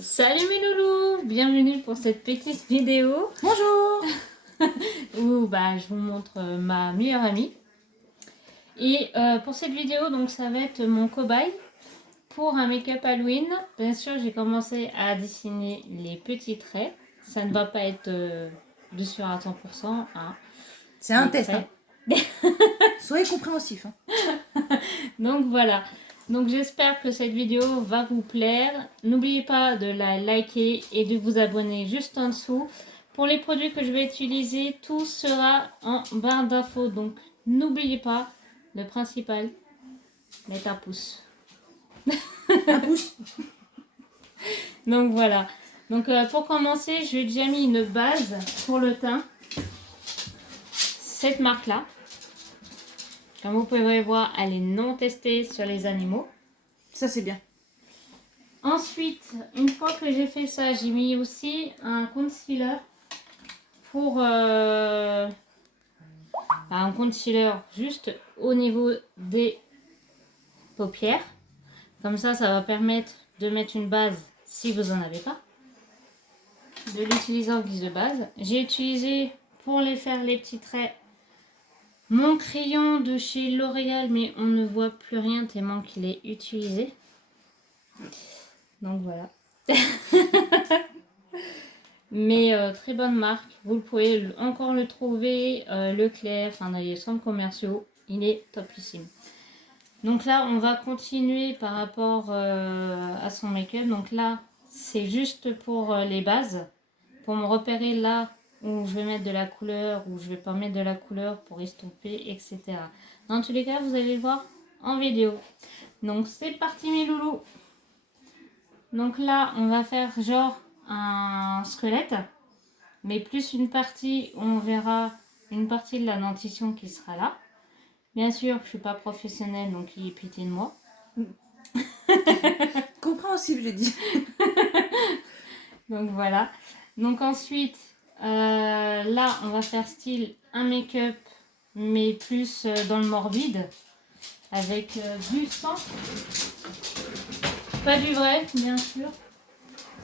Salut mes loulous, bienvenue pour cette petite vidéo. Bonjour. Où je vous montre ma meilleure amie. Et pour cette vidéo, donc ça va être mon cobaye pour un make-up Halloween. Bien sûr, j'ai commencé à dessiner les petits traits. Ça ne va pas être de sûr à 100%. Hein. C'est un test. Hein. Soyez compréhensifs. Hein. Donc voilà. Donc j'espère que cette vidéo va vous plaire. N'oubliez pas de la liker et de vous abonner juste en dessous. Pour les produits que je vais utiliser, tout sera en barre d'infos. Donc n'oubliez pas, le principal, mettre un pouce. Un pouce. Donc voilà. Donc pour commencer, j'ai déjà mis une base pour le teint. Cette marque-là. Comme vous pouvez voir, elle est non testée sur les animaux. Ça, c'est bien. Ensuite, une fois que j'ai fait ça, j'ai mis aussi un concealer pour un concealer juste au niveau des paupières. Comme ça va permettre de mettre une base si vous n'en avez pas. De l'utiliser en guise de base. J'ai utilisé pour les faire les petits traits mon crayon de chez L'Oréal, mais on ne voit plus rien tellement qu'il est utilisé. Donc voilà. Mais très bonne marque. Vous pouvez encore le trouver Leclerc, enfin dans les centres commerciaux. Il est topissime. Donc là, on va continuer par rapport à son make-up. Donc là, c'est juste pour les bases. Pour me repérer là où je vais mettre de la couleur, où je vais pas mettre de la couleur pour estomper, etc. Dans tous les cas, vous allez le voir en vidéo. Donc c'est parti mes loulous. Donc là, on va faire genre un squelette, mais plus une partie où on verra une partie de la dentition qui sera là. Bien sûr, je suis pas professionnelle, donc il est pitié de moi. Compréhensible, j'ai dit. Donc voilà. Donc ensuite, là, on va faire style un make-up, mais plus dans le morbide, avec du sang. Pas du vrai, bien sûr.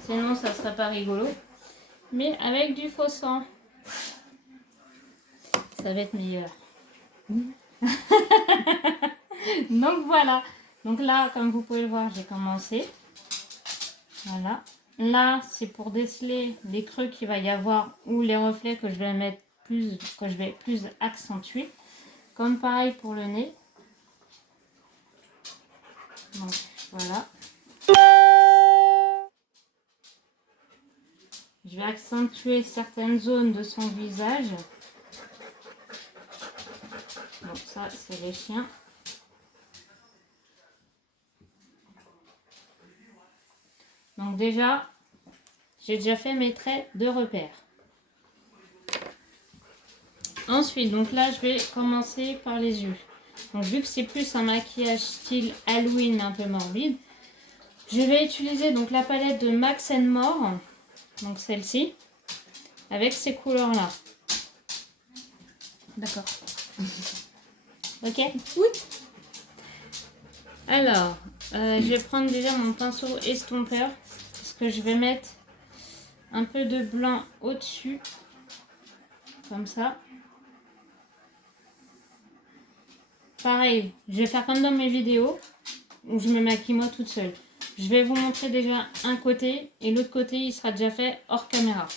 Sinon, ça serait pas rigolo. Mais avec du faux sang. Ça va être meilleur. Donc voilà. Donc là, comme vous pouvez le voir, j'ai commencé. Voilà. Là, c'est pour déceler les creux qu'il va y avoir ou les reflets que je vais mettre plus, que je vais plus accentuer. Comme pareil pour le nez. Donc voilà. Je vais accentuer certaines zones de son visage. Donc ça, c'est les chiens. Donc déjà, j'ai déjà fait mes traits de repère. Ensuite, donc là, je vais commencer par les yeux. Donc vu que c'est plus un maquillage style Halloween un peu morbide, je vais utiliser donc la palette de Max More, donc celle-ci, avec ces couleurs-là. D'accord. Ok? Oui. Alors, je vais prendre déjà mon pinceau estompeur, parce que je vais mettre un peu de blanc au-dessus, comme ça. Pareil, je vais faire comme dans mes vidéos, où je me maquille moi toute seule. Je vais vous montrer déjà un côté, et l'autre côté, il sera déjà fait hors caméra.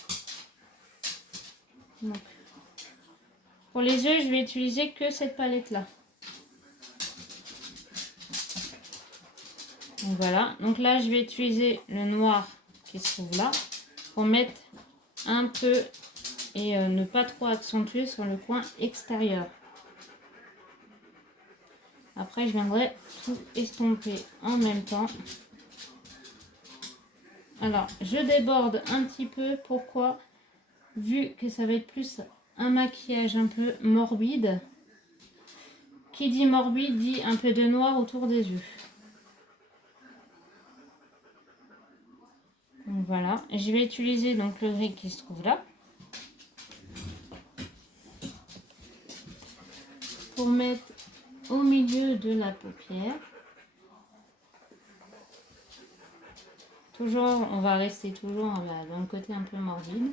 Donc, pour les yeux, je vais utiliser que cette palette-là. Donc voilà, donc là, je vais utiliser le noir qui se trouve là, pour mettre un peu, et ne pas trop accentuer sur le coin extérieur. Après, je viendrai tout estomper en même temps. Alors, je déborde un petit peu. Pourquoi? Vu que ça va être plus un maquillage un peu morbide. Qui dit morbide dit un peu de noir autour des yeux. Donc voilà. Je vais utiliser donc le gris qui se trouve là. Pour mettre au milieu de la paupière. on va rester toujours dans le côté un peu morbide.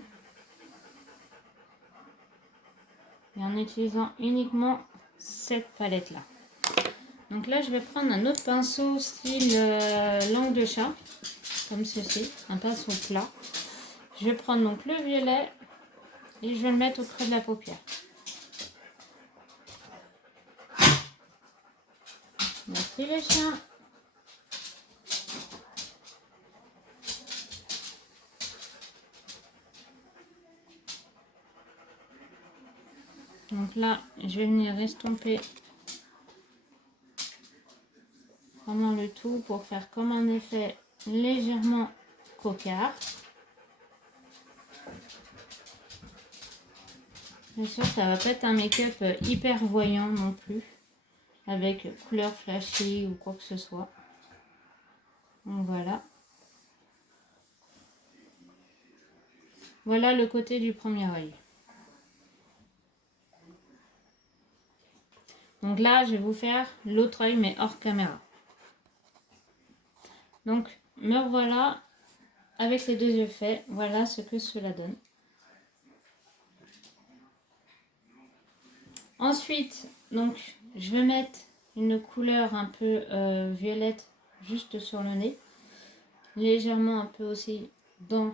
Et en utilisant uniquement cette palette là. Donc là je vais prendre un autre pinceau style langue de chat, comme ceci, un pinceau plat. Je vais prendre donc le violet et je vais le mettre au creux de la paupière. Merci le chien. Donc là, je vais venir estomper vraiment le tout pour faire comme un effet légèrement coquard. Bien sûr, ça va pas être un make-up hyper voyant non plus, avec couleur flashy ou quoi que ce soit. Donc voilà. Voilà le côté du premier œil. Donc là, je vais vous faire l'autre œil, mais hors caméra. Donc, me revoilà avec les deux yeux faits. Voilà ce que cela donne. Ensuite, donc, je vais mettre une couleur un peu violette juste sur le nez. Légèrement un peu aussi dans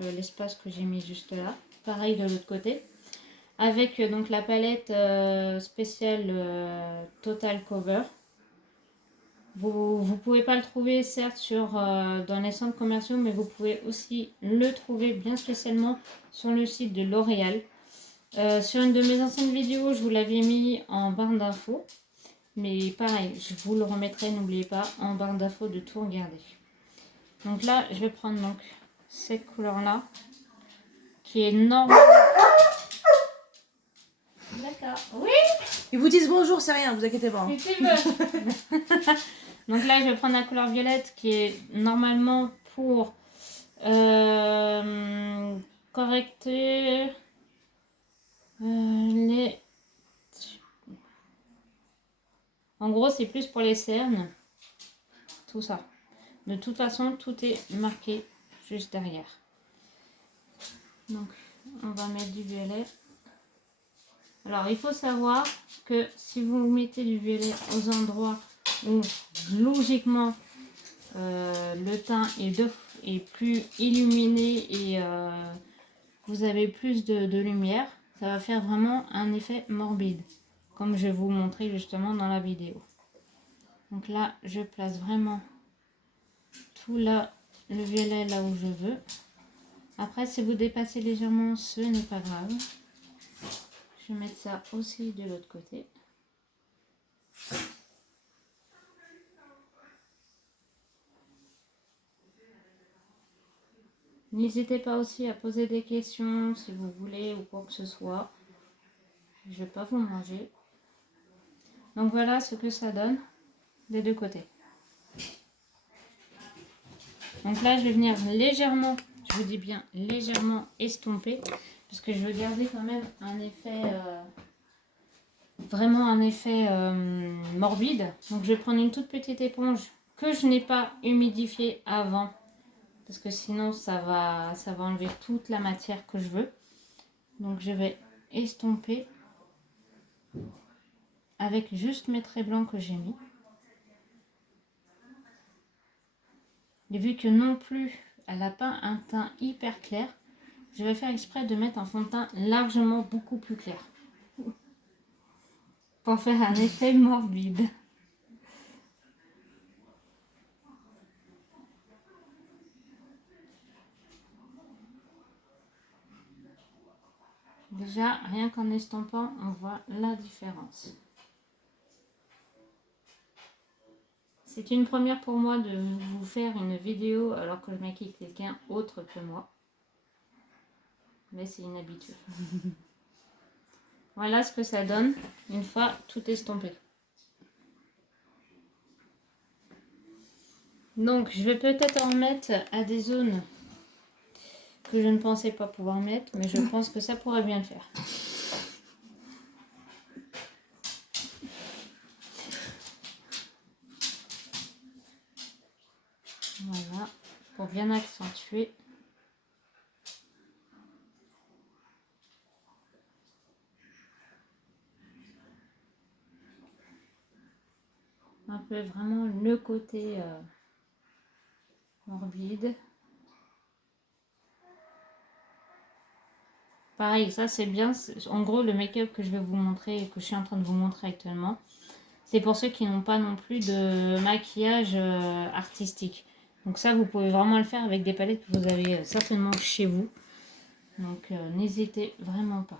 l'espace que j'ai mis juste là. Pareil de l'autre côté. Avec donc la palette spéciale Total Cover. Vous ne pouvez pas le trouver certes dans les centres commerciaux, mais vous pouvez aussi le trouver bien spécialement sur le site de L'Oréal. Sur une de mes anciennes vidéos, je vous l'avais mis en barre d'infos. Mais pareil, je vous le remettrai, n'oubliez pas, en barre d'infos de tout regarder. Donc là, je vais prendre donc cette couleur-là, qui est normale. D'accord. Oui. Ils vous disent bonjour, c'est rien, vous inquiétez pas. Si tu veux. Donc là, je vais prendre la couleur violette qui est normalement pour correcter les... En gros, c'est plus pour les cernes. Tout ça. De toute façon, tout est marqué juste derrière. Donc, on va mettre du violet. Alors, il faut savoir que si vous mettez du violet aux endroits où, logiquement, le teint est plus illuminé et vous avez plus de lumière, ça va faire vraiment un effet morbide, comme je vais vous montrer justement dans la vidéo. Donc là, je place vraiment tout là, le violet là où je veux. Après, si vous dépassez légèrement, ce n'est pas grave. Je vais mettre ça aussi de l'autre côté. N'hésitez pas aussi à poser des questions si vous voulez ou quoi que ce soit. Je ne vais pas vous manger. Donc voilà ce que ça donne des deux côtés. Donc là, je vais venir légèrement, je vous dis bien légèrement estomper, parce que je veux garder quand même un effet, vraiment un effet morbide. Donc je vais prendre une toute petite éponge que je n'ai pas humidifiée avant, parce que sinon ça va enlever toute la matière que je veux. Donc je vais estomper avec juste mes traits blancs que j'ai mis. Et vu que non plus elle n'a pas un teint hyper clair, je vais faire exprès de mettre un fond de teint largement beaucoup plus clair. Pour faire un effet morbide. Déjà, rien qu'en estampant, on voit la différence. C'est une première pour moi de vous faire une vidéo alors que je maquille quelqu'un autre que moi. Mais c'est une habitude. Voilà ce que ça donne une fois tout estampé. Donc, je vais peut-être en mettre à des zones que je ne pensais pas pouvoir mettre, mais je pense que ça pourrait bien le faire. Voilà, pour bien accentuer. Un peu vraiment le côté morbide. Pareil, ça c'est bien. En gros, le make-up que je vais vous montrer et que je suis en train de vous montrer actuellement, c'est pour ceux qui n'ont pas non plus de maquillage artistique. Donc ça, vous pouvez vraiment le faire avec des palettes que vous avez certainement chez vous. Donc n'hésitez vraiment pas.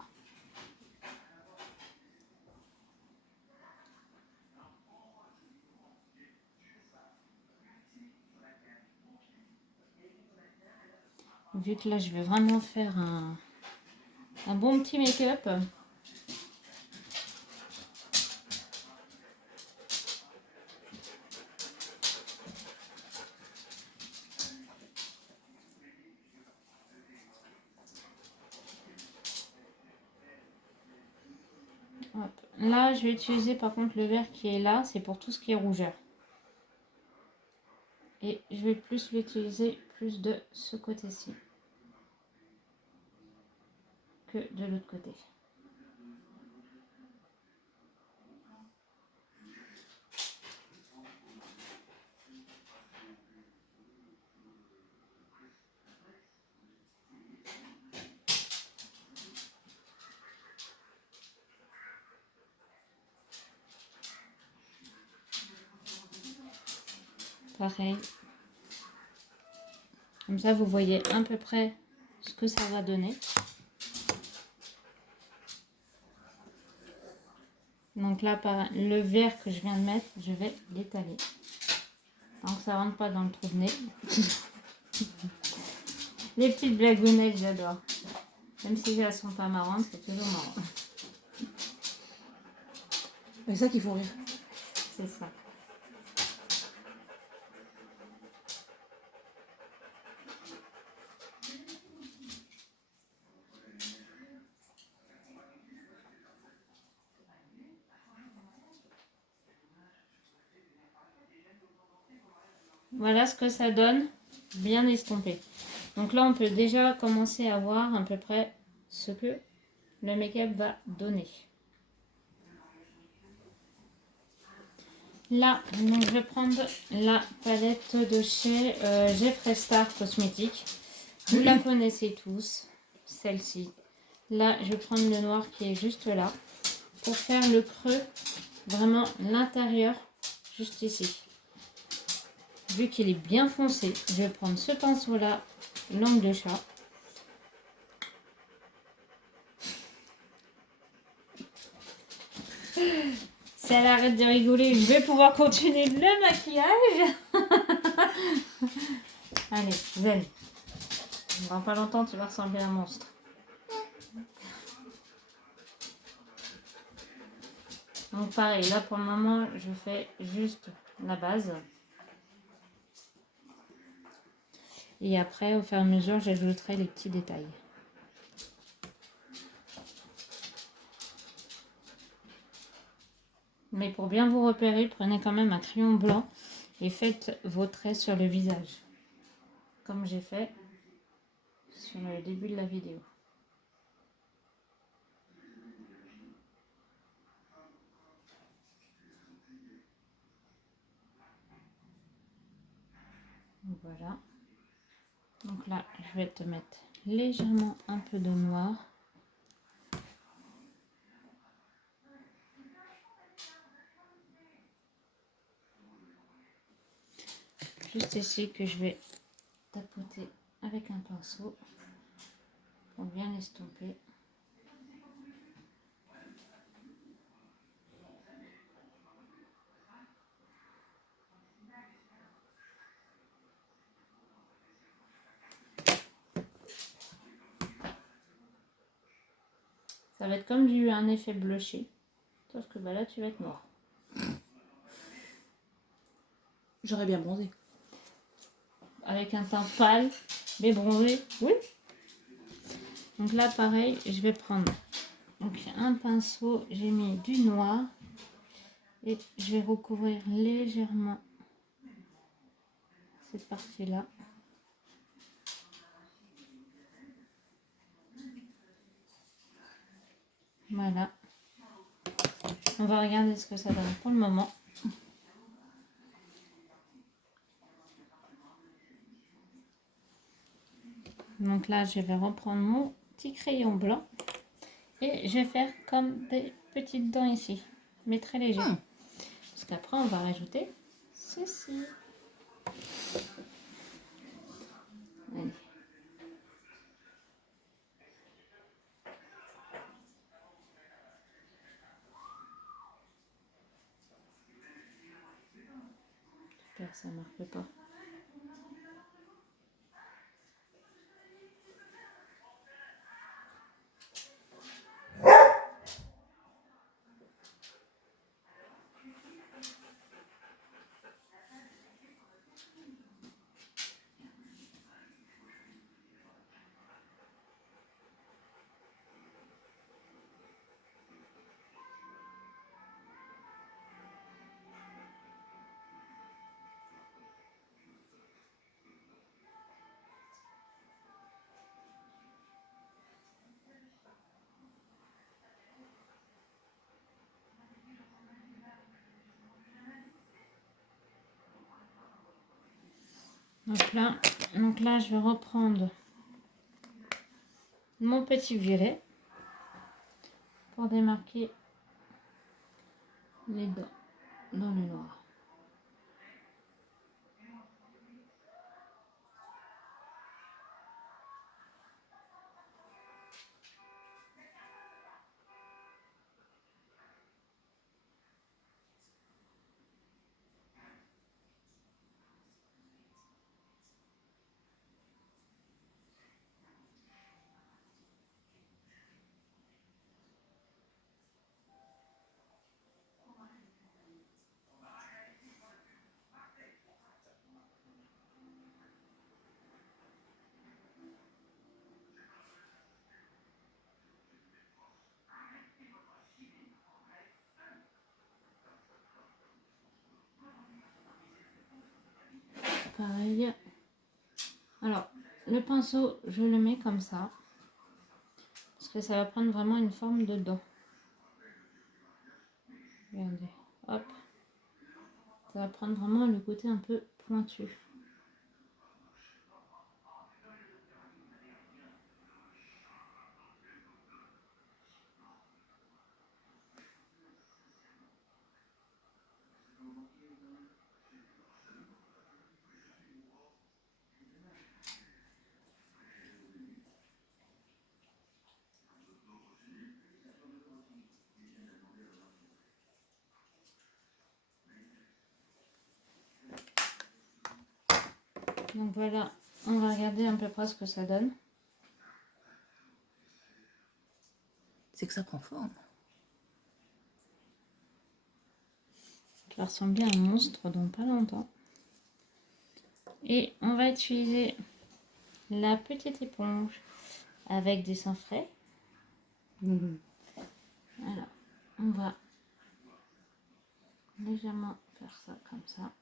Vu que là, je vais vraiment faire un bon petit make-up. Hop. Là, je vais utiliser par contre le vert qui est là, c'est pour tout ce qui est rougeur. Et je vais plus l'utiliser plus de ce côté-ci que de l'autre côté. Pareil. Comme ça, vous voyez à peu près ce que ça va donner. Donc là, le vert que je viens de mettre, je vais l'étaler. Donc ça rentre pas dans le trou de nez. Les petites blagounettes, j'adore. Même si elles sont pas marrantes, c'est toujours marrant. C'est ça qu'il faut rire. C'est ça. Voilà ce que ça donne, bien estompé. Donc là, on peut déjà commencer à voir à peu près ce que le make-up va donner. Là, donc, je vais prendre la palette de chez Jeffree Star Cosmetics. Vous la connaissez tous, celle-ci. Là, je vais prendre le noir qui est juste là pour faire le creux, vraiment l'intérieur, juste ici. Vu qu'il est bien foncé, je vais prendre ce pinceau-là, langue de chat. Si elle arrête de rigoler, je vais pouvoir continuer le maquillage. Allez, zen. Dans pas longtemps, tu vas ressembler à un monstre. Donc pareil, là pour le moment, je fais juste la base. Et après, au fur et à mesure, j'ajouterai les petits détails. Mais pour bien vous repérer, prenez quand même un crayon blanc et faites vos traits sur le visage. Comme j'ai fait sur le début de la vidéo. Voilà. Donc là, je vais te mettre légèrement un peu de noir. Juste ici que je vais tapoter avec un pinceau pour bien estomper. Ça va être comme un effet blushé, sauf que bah là tu vas être noir. J'aurais bien bronzé. Avec un teint pâle, mais bronzé, oui. Donc là pareil, je vais prendre donc, un pinceau, j'ai mis du noir et je vais recouvrir légèrement cette partie-là. Voilà. On va regarder ce que ça donne pour le moment. Donc là, je vais reprendre mon petit crayon blanc et je vais faire comme des petites dents ici, mais très léger. Parce qu'après, on va rajouter ceci. Allez. J'espère que ça ne marque pas. Donc là, je vais reprendre mon petit violet pour démarquer les dents dans le noir. Pareil. Alors, le pinceau, je le mets comme ça. Parce que ça va prendre vraiment une forme de dent. Regardez, hop. Ça va prendre vraiment le côté un peu pointu. Donc voilà, on va regarder à peu près ce que ça donne. C'est que ça prend forme. Ça va ressembler à un monstre dans pas longtemps. Et on va utiliser la petite éponge avec des sang frais. Alors, on va légèrement faire ça comme ça.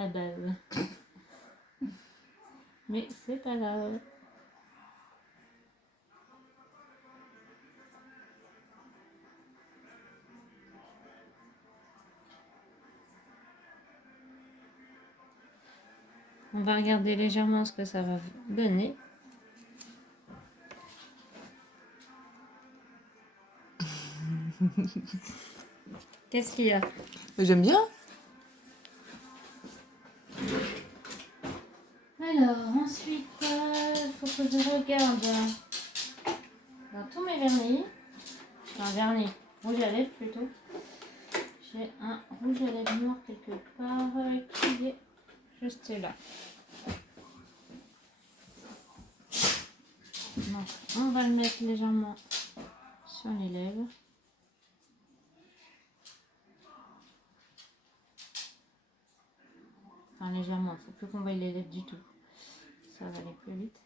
Ah bah mais c'est pas grave. On va regarder légèrement ce que ça va donner. Qu'est-ce qu'il y a? J'aime bien. Alors, ensuite, il faut que je regarde. vernis rouge à lèvres plutôt. J'ai un rouge à lèvres noir quelque part qui est juste là. Donc, on va le mettre légèrement sur les lèvres. Enfin, légèrement, il ne faut plus qu'on voie les lèvres du tout. Ça va aller plus vite.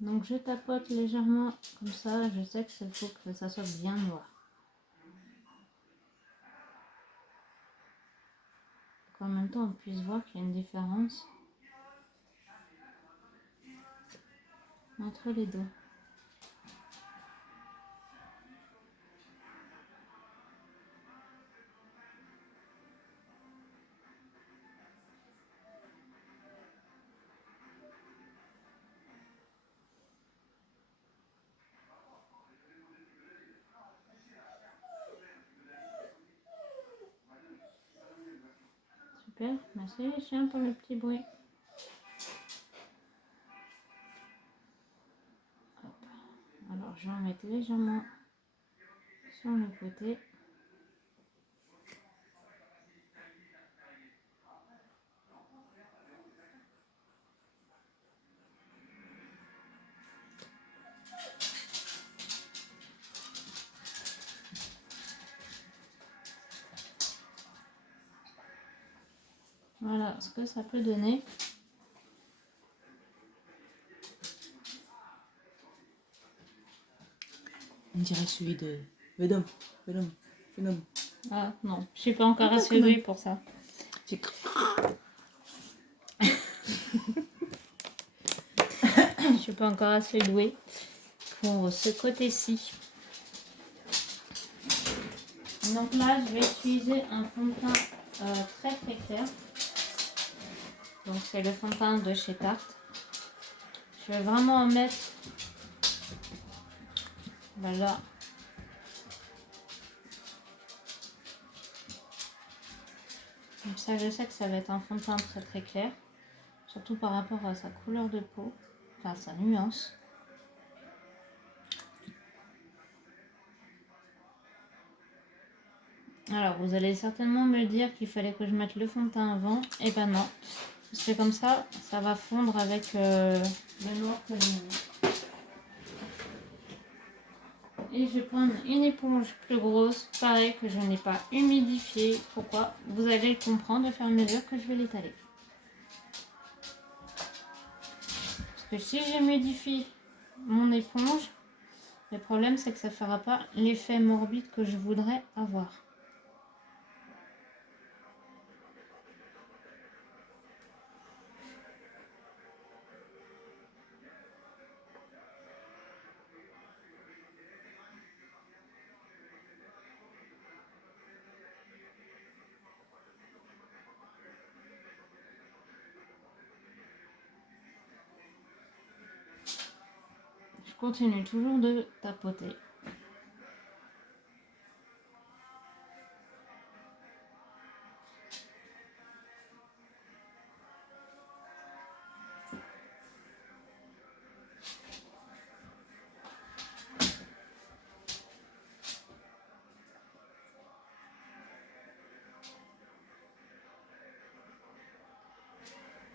Donc je tapote légèrement comme ça, je sais qu'il faut que ça soit bien noir. Qu'en même temps on puisse voir qu'il y a une différence entre les deux. Super, merci les chiens pour le petit bruit. Hop. Alors je vais en mettre légèrement sur le côté. Voilà ce que ça peut donner. On dirait celui de Venom. Ah non, je suis pas encore assez douée pour ça. Je suis pas encore assez douée pour ce côté-ci. Donc là, je vais utiliser un fond de teint très très clair. Donc c'est le fond de teint de chez Tarte. Je vais vraiment en mettre voilà. Donc ça, je sais que ça va être un fond de teint très très clair. Surtout par rapport à sa couleur de peau. Enfin, sa nuance. Alors, vous allez certainement me dire qu'il fallait que je mette le fond de teint avant. Et ben non. Parce que comme ça, ça va fondre avec le noir que j'ai mis. Et je vais prendre une éponge plus grosse, pareil que je n'ai pas humidifiée. Pourquoi? Vous allez le comprendre au fur et à mesure que je vais l'étaler. Parce que si j'humidifie mon éponge, le problème c'est que ça ne fera pas l'effet morbide que je voudrais avoir. Je continue toujours de tapoter.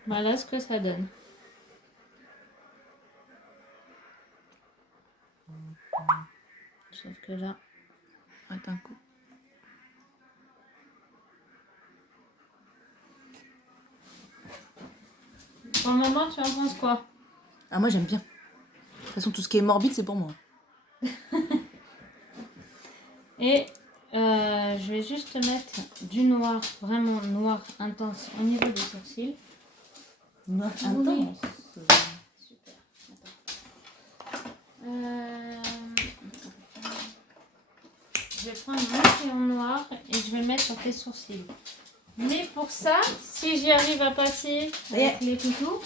Voilà ce que ça donne. Sauf que là... Attends un coup. Pour le moment, tu en penses quoi? Ah, moi j'aime bien. De toute façon, tout ce qui est morbide, c'est pour moi. Et je vais juste mettre du noir, vraiment noir intense au niveau des sourcils. Noir Oui. intense. Super. Je vais prendre mon crayon noir et je vais le mettre sur tes sourcils. Mais pour ça, si j'y arrive à passer avec les toutous,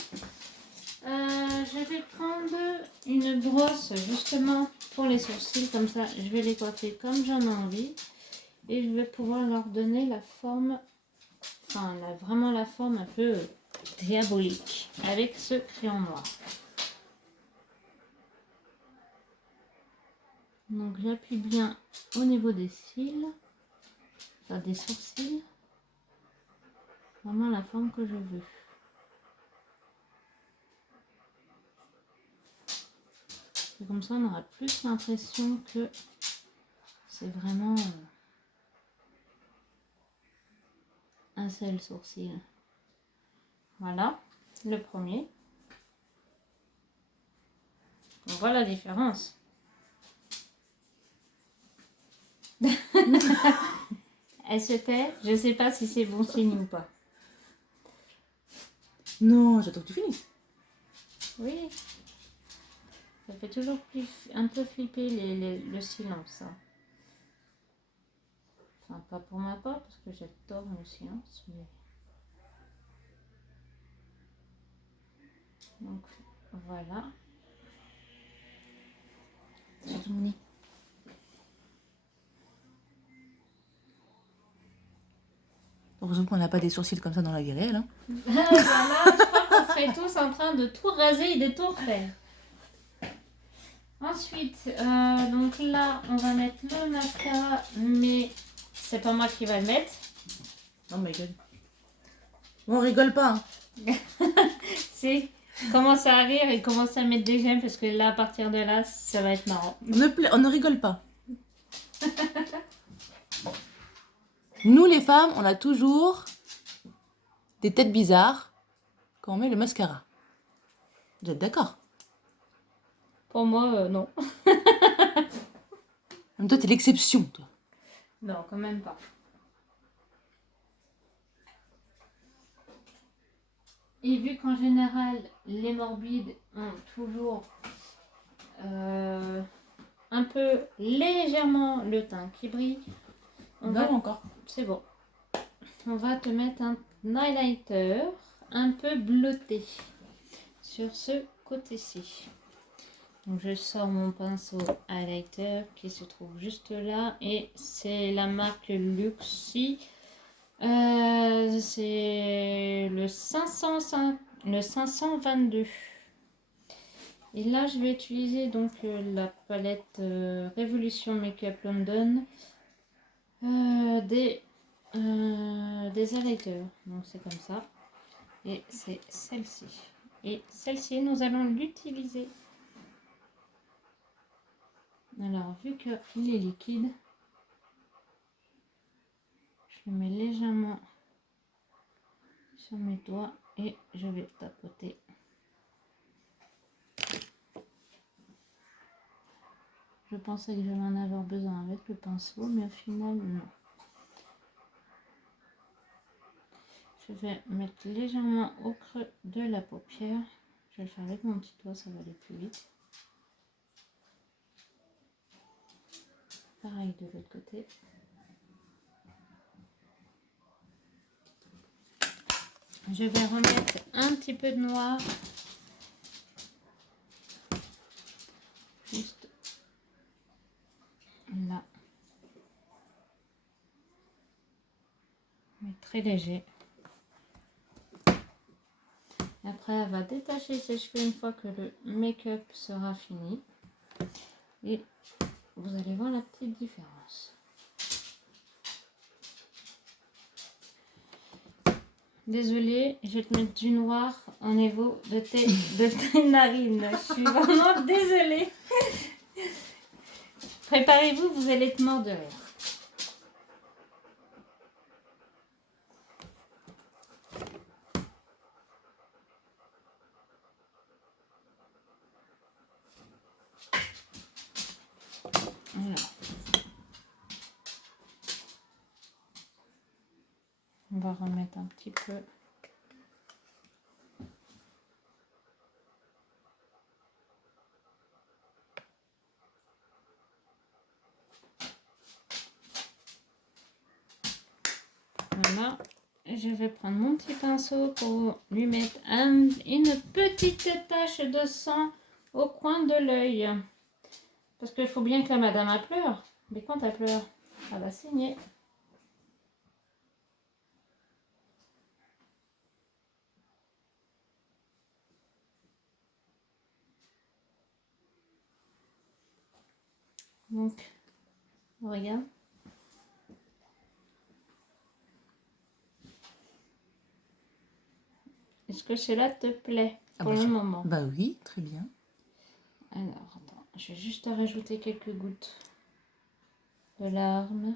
Je vais prendre une brosse justement pour les sourcils, comme ça je vais les coiffer comme j'en ai envie et je vais pouvoir leur donner la forme, enfin vraiment la forme un peu diabolique avec ce crayon noir. Donc j'appuie bien au niveau des cils, enfin des sourcils, vraiment la forme que je veux. Et comme ça on aura plus l'impression que c'est vraiment un seul sourcil. Voilà, le premier. On voit la différence. Elle se tait. Je sais pas si c'est bon signe ou pas. Non, j'attends que tu finisses. Oui. Ça fait toujours un peu flipper le silence, ça. Enfin, pas pour ma part, parce que j'adore le silence. Mais... Donc, voilà. C'est tout mon nez. Heureusement qu'on n'a pas des sourcils comme ça dans la vie réelle. Hein. Voilà, je crois qu'on serait tous en train de tout raser et de tout refaire. Ensuite, donc là, on va mettre le mascara, mais c'est pas moi qui va le mettre. Oh my god. On rigole pas. Hein. C'est commence à rire et commence à mettre des j'aime parce que là, à partir de là, ça va être marrant. On ne rigole pas. Nous, les femmes, on a toujours des têtes bizarres quand on met le mascara. Vous êtes d'accord? Pour moi, non. Même toi, t'es l'exception, toi. Non, quand même pas. Et vu qu'en général, les morbides ont toujours un peu légèrement le teint qui brille, encore. C'est bon. On va te mettre un highlighter un peu bleuté sur ce côté-ci. Donc je sors mon pinceau highlighter qui se trouve juste là et c'est la marque Luxi. C'est le 522. Et là je vais utiliser donc la palette Révolution Makeup London des highlighters. Donc c'est comme ça. Et c'est celle-ci. Et celle-ci, nous allons l'utiliser. Alors, vu qu'il est liquide, je le mets légèrement sur mes doigts et je vais tapoter. Je pensais que j'allais en avoir besoin avec le pinceau, mais au final, non. Je vais mettre légèrement au creux de la paupière. Je vais le faire avec mon petit doigt, ça va aller plus vite. Pareil de l'autre côté. Je vais remettre un petit peu de noir. Juste là. Mais très léger. Après, elle va détacher ses cheveux une fois que le make-up sera fini. Et vous allez voir la petite différence. Désolée, je vais te mettre du noir au niveau de tes narines. Je suis vraiment désolée. Préparez-vous, vous allez être mort de rire. Voilà. On va remettre un petit peu. Voilà. je vais prendre mon petit pinceau pour lui mettre une petite tache de sang au coin de l'œil. Parce qu'il faut bien que la madame elle pleure. Mais quand elle pleure, elle va saigner. Donc, regarde. Est-ce que cela te plaît pour le moment? Bah oui, très bien. Alors, attends, je vais juste rajouter quelques gouttes de larmes.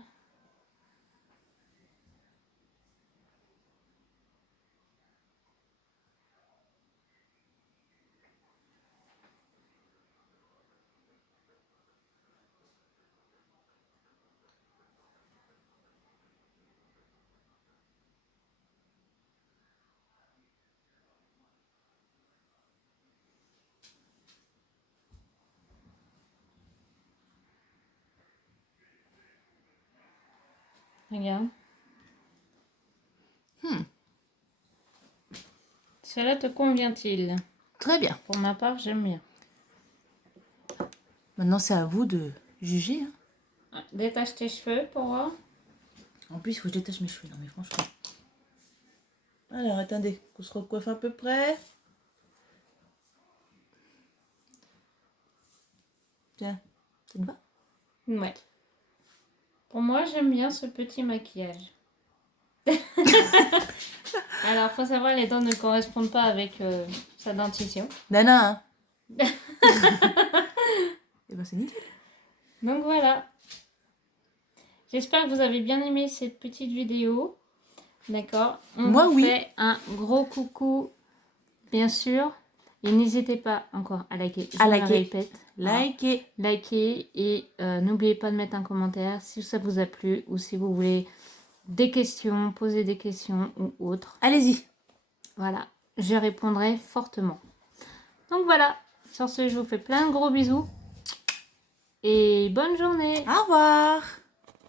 Regarde. Cela te convient-il? Très bien. Pour ma part, j'aime bien. Maintenant, c'est à vous de juger. Hein. Détache tes cheveux pour voir. En plus, il faut que je détache mes cheveux. Non, mais franchement. Alors, attendez, qu'on se recoiffe à peu près. Tiens, ça te va? Ouais. Pour moi, j'aime bien ce petit maquillage. Alors, faut savoir, les dents ne correspondent pas avec sa dentition. Nana, hein. Et ben, c'est nickel. Donc voilà. J'espère que vous avez bien aimé cette petite vidéo. D'accord. Moi, vous oui. fait un gros coucou, bien sûr. Et n'hésitez pas encore à liker. Je le répète. Likez. Et n'oubliez pas de mettre un commentaire si ça vous a plu ou si vous voulez des questions, poser des questions ou autres. Allez-y. Voilà. Je répondrai fortement. Donc voilà. Sur ce, je vous fais plein de gros bisous. Et bonne journée. Au revoir.